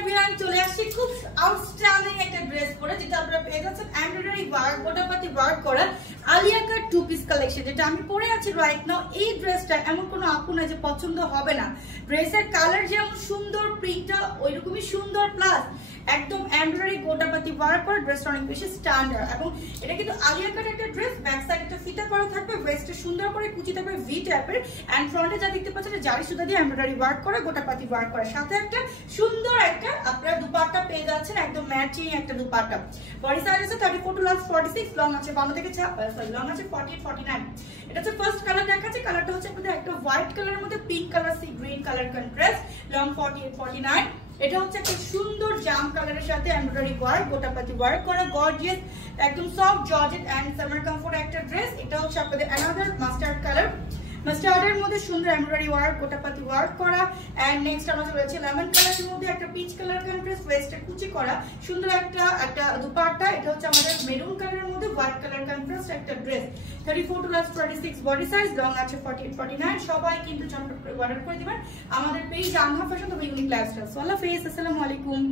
Everyone, চলে আসছি খুব আউটস্ট্যান্ডিং একটা ড্রেস পরে, যেটা আপনারা পেয়ে যাচ্ছেন এমব্রয়ডারি ওয়ার্ক, গোটাপাতি ওয়ার্ক করা আলিয়া কাট টু পিস কালেকশন, যেটা আমি পরে আছি রাইট নাও। এই ড্রেসটা এমন কোনো আপু না যে পছন্দ হবে না। ড্রেসের কালার যেমন সুন্দর, প্রিন্টটা ওইরকমই সুন্দর, প্লাস একদম এমব্রয়ডারি গোটাপাতি ওয়ার্ক করা। ড্রেসটা অনেক বেশি স্ট্যান্ডার্ড এবং এটা কিন্তু আলিয়া কাট একটা ড্রেস। ব্যাক সাইড একটা ফিতা করা থাকবে, ওয়েস্টে সুন্দর করে কুচি থাকবে ভি টাইপের, এন্ড ফ্রন্টে যা দেখতে পাচ্ছেন জারি সুতা দিয়ে এমব্রয়ডারি ওয়ার্ক করা, গোটাপাতি ওয়ার্ক করা, সাথে একটা সুন্দর একটা আপনারা দুপাট্টা পেয়ে যাচ্ছেন, একদম ম্যাচিং একটা দুপাট্টা। বডি সাইজ আছে 34 টু লাস্ট 46, লং আছে 52 থেকে লং আছে 48 49। এটা হচ্ছে ফার্স্ট কালার দেখাচ্ছে। কালারটা হচ্ছে আপনাদের একটা হোয়াইট কালারের মধ্যে pink colour, sea green colour contrast, long 48 49। এটা হচ্ছে একটা সুন্দর জাম কালারের সাথে এমব্রয়ডারি ওয়ার্ক, গোটাপাতি ওয়ার্ক করা, গর্জিয়াস একদম soft georgette and summer comfort একটা ড্রেস। এটা হচ্ছে আপনাদের অ্যানাদার মাস্টার্ড কালার, মাস্টার্ডের মধ্যে সুন্দর এমব্রয়ডারি ওয়ার্ক, গোটাপাতি ওয়ার্ক করা। এন্ড নেক্সট আমাদের রয়েছে লেমন কালারের মধ্যে একটা পিচ কালার কন্ট্রাস্ট, ওয়েস্টে কুচি করা সুন্দর একটা দুপাট্টা। এটা হচ্ছে আমাদের মেরুন কালারের মধ্যে হোয়াইট কালার কন্ট্রাস্ট একটা dress, 34 to last 46 body size, long আছে 48 49। সবাই কিন্তু ঝটপট করে অর্ডার করে দিবেন আমাদের পেজ আনহা ফ্যাশন, তবে ইউনিক লাইফস্টাইল। আল্লাহ হাফেজ, আসসালামু আলাইকুম।